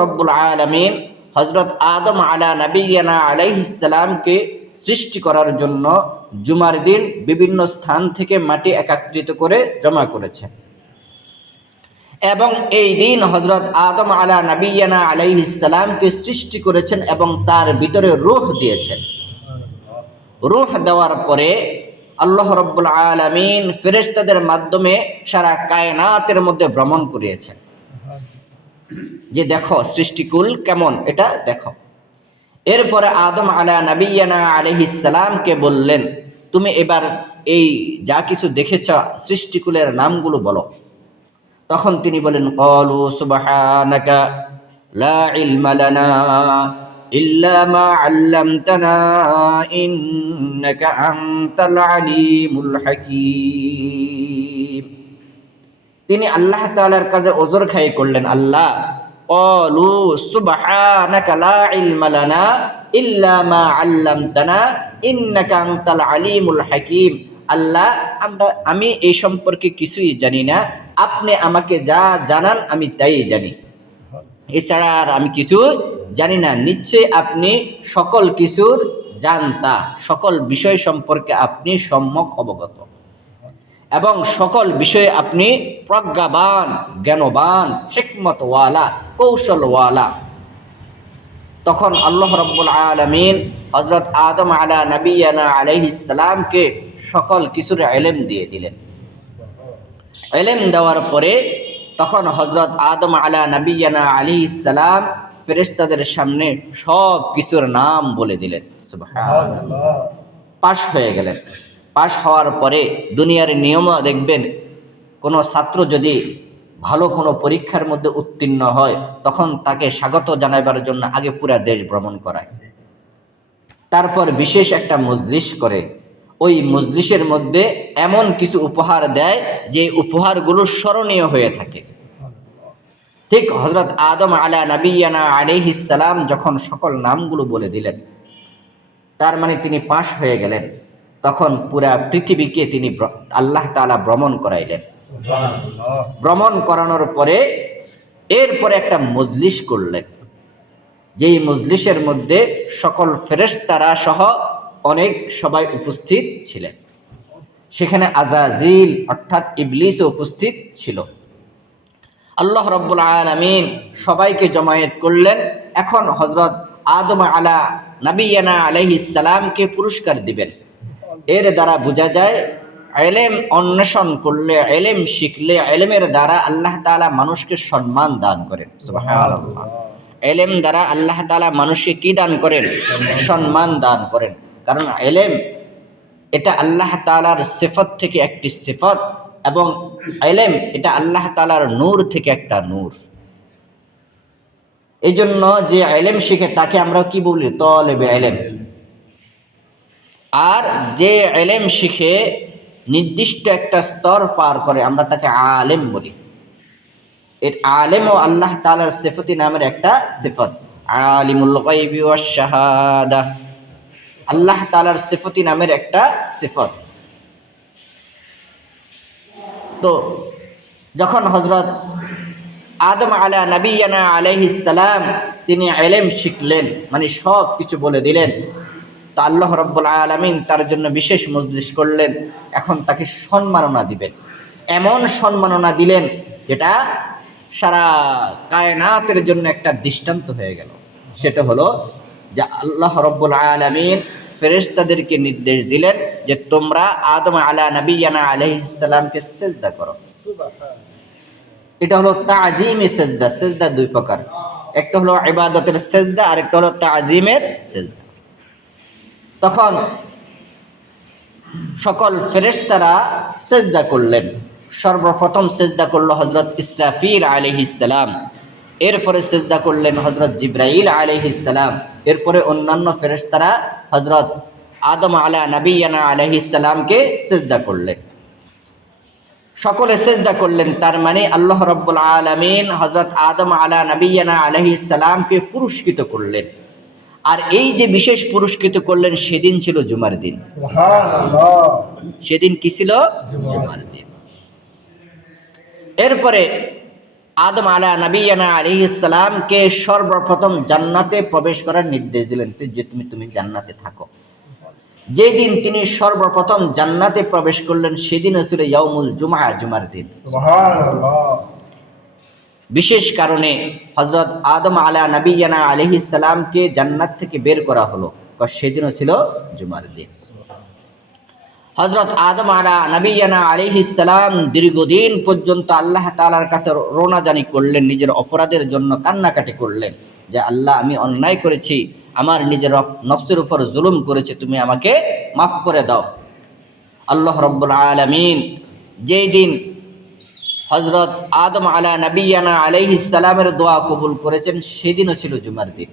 রব্বুল আলমিন হজরত আদম আলা নবীনা আলাইহিসালামকে সৃষ্টি করার জন্য জুমার দিন বিভিন্ন স্থান থেকে মাটি একাত্রিত করে জমা করেছেন। এবং এই দিন হজরত আদম আলা নবীনা আলাইহিসালামকে সৃষ্টি করেছেন এবং তার ভিতরে রুহ দিয়েছেন। রুহ দেওয়ার পরে আল্লাহ রব্বুল আলমিন ফেরেশতাদের মাধ্যমে সারা কায়নাতের মধ্যে ভ্রমণ করিয়েছেন। যে দেখো, সৃষ্টিকুল কেমন? এটা দেখো। এরপরে আদম আলা নবীনা আলহিসামকে বললেন, তুমি এবার এই যা কিছু দেখেছ, সৃষ্টিকুলের নামগুলো বলো। তখন তিনি বলেন কলু সুবহানাকা লা আল্লামতানা তিনি আল্লাহ তাআলার কাছে ওজর খাই করলেন আল্লাহ قالوا سبحانك لا علم لنا إلا ما علمتنا إنك أنت العليم الحكيم আল্লাহ আমরা আমি এই সম্পর্কে কিছুই জানি না আপনি আমাকে যা জানান আমি তাই জানি এছাড়া আর আমি কিছু জানি না নিশ্চয়ই আপনি সকল কিছুর জানতা সকল বিষয় সম্পর্কে আপনি সম্যক অবগত এবং সকল বিষয়ে আপনি প্রজ্ঞাবান, জ্ঞানবান, হেকমতওয়ালা, কৌশলওয়ালা। তখন আল্লাহ রব্বুল আলমিন হজরত আদম আলা নবীনা আলহিসামকে সকল কিছুর এলেম দিয়ে দিলেন। এলেম দেওয়ার পরে তখন হজরত আদম আলা নবীনা আলি ইসালাম ফেরেস্তাদের সামনে সব কিছুর নাম বলে দিলেন। পাশ হয়ে গেলেন। পাশ হওয়ার পরে দুনিয়ার নিয়মও দেখবেন, কোনো ছাত্র যদি ভালো কোনো পরীক্ষার মধ্যে উত্তীর্ণ হয়, তখন তাকে স্বাগত জানাবার জন্য আগে পুরা দেশ ভ্রমণ করায়। তারপর বিশেষ একটা মজলিস করে। ওই মজলিসের মধ্যে এমন কিছু উপহার দেয় যে উপহারগুলো স্মরণীয় হয়ে থাকে। ঠিক হজরত আদম আলা নবীনা আলিহিসাল্লাম যখন সকল নামগুলো বলে দিলেন, তার মানে তিনি পাশ হয়ে গেলেন। তখন পুরা পৃথিবীকে তিনি আল্লাহ তাআলা ভ্রমণ করাইলেন। ভ্রমণ করানোর পরে এরপরে একটা মজলিস করলেন। যেই মজলিসের মধ্যে সকল ফেরেশতারা সহ অনেক সবাই উপস্থিত ছিলেন। সেখানে আজাজিল অর্থাৎ ইবলিসও উপস্থিত ছিল। আল্লাহ রব্বুল আলমিন সবাইকে জমায়েত করলেন। এখন হজরত আদম আলা নাবিয়ানা আলহিসামকে পুরস্কার দিবেন। এর দ্বারা বোঝা যায়, এলেম অন্বেষণ করলে, এলেম শিখলে, এলেমের দ্বারা আল্লাহ তালা মানুষকে সম্মান দান করেন। এলেম দ্বারা আল্লাহ তালা মানুষকে কি দান করেন? সম্মান দান করেন। কারণ এলেম, এটা আল্লাহ তালার সিফত থেকে একটি সিফত এবং এলেম, এটা আল্লাহ তালার নূর থেকে একটা নূর। এই জন্য যে এলেম শিখে, তাকে আমরা কি বলি? তলেবে এলেম। আর যে এলেম শিখে নির্দিষ্ট একটা স্তর পার করে, আমরা তাকে আলেম বলি। এর আলেম ও আল্লাহ তালার সেফতি নামের একটা সিফত। আলিমুল শাহাদা। আল্লাহ তালার সেফতি নামের একটা সিফত। তো যখন হজরত আদম আলা নবীনা আলাইহিস সালাম তিনি এলেম শিখলেন মানে সব কিছু বলে দিলেন তো আল্লাহ রব্বুল আলমিন তার জন্য বিশেষ মজলিস করলেন এখন তাকে সম্মাননা দিবেন। এমন সম্মাননা দিলেন যেটা সারা কায়নাতের জন্য একটা দৃষ্টান্ত হয়ে গেল। সেটা হলো যে আল্লাহ রব্বুল আলমিন ফেরেশতাদেরকে নির্দেশ দিলেন যে তোমরা আদম আলা নবীনা আলহিসামকে সেজদা করো। এটা হলো তাজিমে সেজদা সেজদা দুই প্রকার। একটা হলো ইবাদতের সেজদা আর একটা হলো তাজিমের সেজদা। তখন সকল ফেরেশতারা সেজদা করলেন। সর্বপ্রথম সেজদা করল হজরত ইসরাফিল আলহিসাম এরপরে সেজদা করলেন হজরত জিব্রাইল আলহিসাম এরপরে অন্যান্য ফেরেশতারা হজরত আদম আলা নবীনা আলহিসামকে সেজদা করলেন। সকলে সেজদা করলেন, তার মানে আল্লাহ রব্বুল আলমিন হজরত আদম আলা নবীনা আলহিসামকে পুরস্কৃত করলেন। আর এই যে বিশেষ পুরস্কৃত করলেন সেদিন ছিল জুমার দিন। সেদিন কি ছিল? জুমার দিন। এরপরে আদম আলা নবীনা আলী ইসলামকে সর্বপ্রথম জান্নাতে প্রবেশ করার নির্দেশ দিলেন যে তুমি তুমি জান্নাতে থাকো। যেদিন তিনি সর্বপ্রথম জান্নাতে প্রবেশ করলেন সেদিন ছিল ইয়ামুল জুমা জুমার দিন। বিশেষ কারণে হজরত আদম আলা নবীনা আলহি সালামকে জান্নাত থেকে বের করা হলো। সেদিনও ছিল জুমার দিন। হজরত আদম আলা নবীনা আলহি সালাম দীর্ঘদিন পর্যন্ত আল্লাহ তালার কাছে রোনাজানি করলেন, নিজের অপরাধের জন্য কান্নাকাটি করলেন যে, আল্লাহ, আমি অন্যায় করেছি, আমার নিজের নফসের উপর জুলুম করেছে, তুমি আমাকে মাফ করে দাও। আল্লাহ রব্বুল আলমিন যেই দিন হজরত আদম আলা নবীনা আলাইহি সালামের দোয়া কবুল করেছেন সেদিনও ছিল জুমার দিন।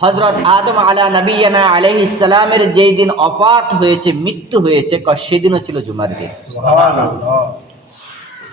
হজরত আদম আলা নবীনা আলাইহি সালামের যেই দিন অপাত হয়েছে মৃত্যু হয়েছে ক- সেদিনও ছিল জুমার দিন।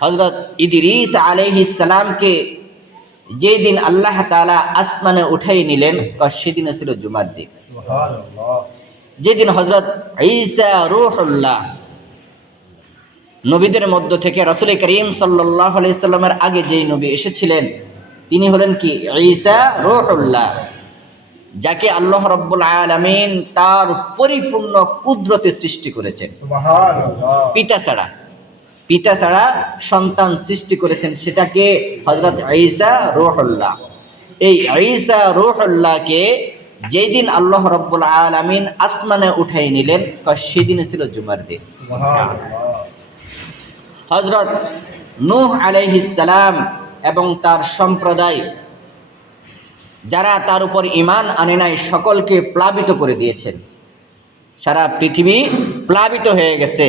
হজরত ইদিরিস আলাইহি সালামকে যেই দিন আল্লাহ তাআলা আসমানে উঠাই নিলেন ক- সেদিনও ছিল জুমার দিন। যেদিন হজরত ঈসা রুহুল্লাহ নবীদের মধ্য থেকে রসুল করিম সাল্লাহ সাল্লামের আগে যেই নবী এসেছিলেন তিনি হলেন কি? ঈসা রুহুল্লাহ যাকে আল্লাহ রব্বুল আলমিন তার পরিপূর্ণ কুদরতে সৃষ্টি করেছেন। পিতা ছাড়া পিতা ছাড়া সন্তান সৃষ্টি করেছেন সেটাকে হজরত ঈসা রুহুল্লাহ। এই ঈসা রুহুল্লাহকে যেই দিন আল্লাহ রব্বুল আলমিন আসমানে উঠাই নিলেন সেদিন ছিল জুমার দিন। হজরত নূহ আলাইহিসালাম এবং তার সম্প্রদায়, যারা তার উপর ইমান আনে নাই, সকলকে প্লাবিত করে দিয়েছেন। সারা পৃথিবী প্লাবিত হয়ে গেছে।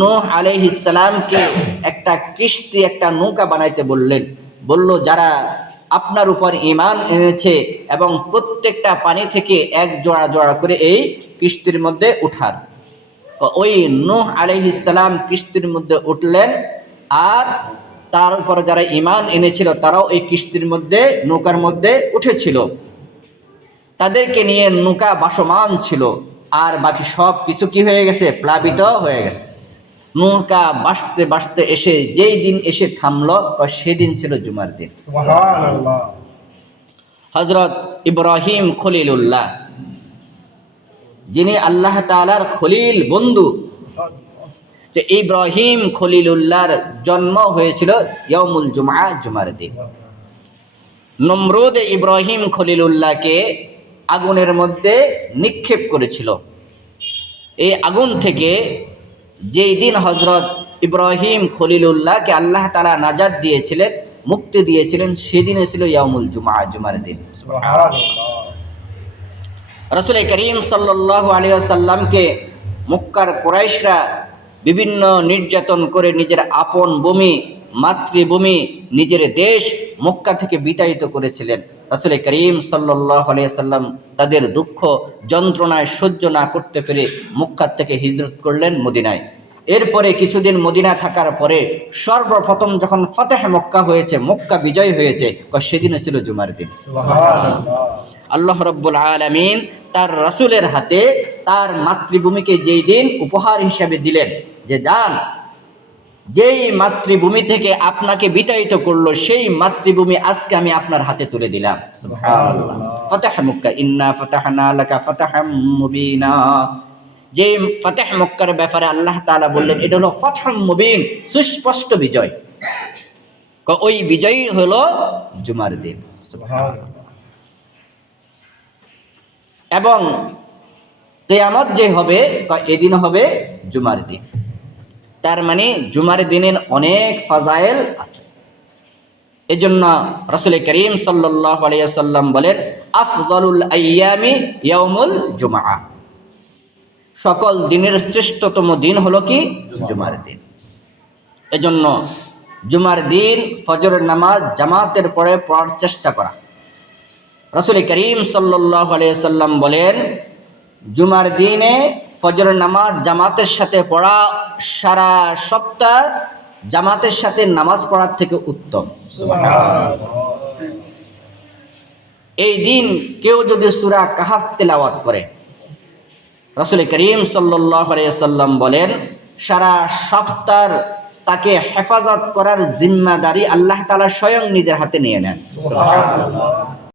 নূহ আলাইহিসালামকে একটা কিস্তি একটা নৌকা বানাইতে বললেন। বলল, যারা আপনার উপর ইমান এনেছে এবং প্রত্যেকটা পানি থেকে এক জোড়া জোড়া করে এই কিস্তির মধ্যে উঠার ওই নূহ আলাইহিসালাম কিস্তির মধ্যে উঠলেন আর তার উপর যারা ইমান এনেছিল তারাও এই কিস্তির মধ্যে নৌকার মধ্যে উঠেছিল। তাদেরকে নিয়ে নৌকা বাসমান ছিল আর বাকি সব কিছু কি হয়ে গেছে? প্লাবিত হয়ে গেছে। নৌকা বাঁচতে বাঁচতে এসে যেই দিন এসে থামলো সেদিন ছিল জুমার দিন। হজরত ইব্রাহিম খলিলুল্লাহ যিনি আল্লাহ তালার খলিল বন্ধু। যে ইব্রাহিম খলিলুল্লাহর জন্ম হয়েছিল ইয়মুল জুমা জুমার দিন। নমরুদ ইব্রাহিম খলিলুল্লাহকে আগুনের মধ্যে নিক্ষেপ করেছিল। এই আগুন থেকে যেই দিন হজরত ইব্রাহিম খলিলুল্লাহকে আল্লাহ তালা নাজাদ দিয়েছিলেন, মুক্তি দিয়েছিলেন সেদিনে ছিল ইয়ামুল জুমা জুমার দিন। রসুল করিম সাল্লাহ আলিয়াল্লামকে মক্কার কোরাইশরা বিভিন্ন নির্যাতন করে নিজের আপন ভূমি, মাতৃভূমি, নিজের দেশ মক্কা থেকে বিতাড়িত করেছিলেন। রসুল করিম সাল্লাহ আলিয়াল্লাম তাদের দুঃখ, যন্ত্রণায় সহ্য না করতে পেরে মক্কার থেকে হিজরত করলেন মদিনায়। এরপরে কিছুদিন মদিনা থাকার পরে সর্বপ্রথম যখন ফতেহ মক্কা হয়েছে, মক্কা বিজয় হয়েছে সেদিনও ছিল জুমার দিন। আল্লাহ রব্বুল আলমিন তার রাসুলের হাতে তার মাতৃভূমিকে যেই দিন উপহার হিসাবে দিলেন যে যান যেই মাতৃভূমি থেকে আপনাকে বিতাড়িত করল সেই মাতৃভূমি আজকে আমি আপনার হাতে তুলে দিলাম। ফতাহ মুক্কা ইন্না ফতাহনা লাকা ফতাহাম মুবিনা। যে ফতেহ মক্কার ব্যাপারে আল্লাহ তাআলা বললেন এটা হলো ফতহম মুবিন সুস্পষ্ট বিজয়। ওই বিজয়ী হলো জুমার দিন। এবং কেয়ামত যে হবে এদিন হবে জুমার দিন। তার মানে জুমার দিনের অনেক ফাজাইল আছে। এজন্য রসুল করিম আলিয়াল্লাম বলেন, আফদলুল ইয়ামুল জুমা সকল দিনের শ্রেষ্ঠতম দিন হলো কি? জুমার দিন। এজন্য জুমার দিন ফজরের নামাজ জামাতের পরে পড়ার চেষ্টা করা। রসুল করিম সাল্লাহ আলিয়াল্লাম বলেন, জুমার দিনে ফজর নামাজ জামাতের সাথে পড়া সারা সপ্তাহ জামাতের সাথে নামাজ পড়ার থেকে উত্তম। এই দিন কেউ যদি সুরা কাহাফ তেলাওয়াত করে, রসুল করিম সাল্লাহ আলিয়াল্লাম বলেন, সারা সপ্তাহ তাকে হেফাজত করার জিম্মাদারি আল্লাহ তাআলা স্বয়ং নিজের হাতে নিয়ে নেন।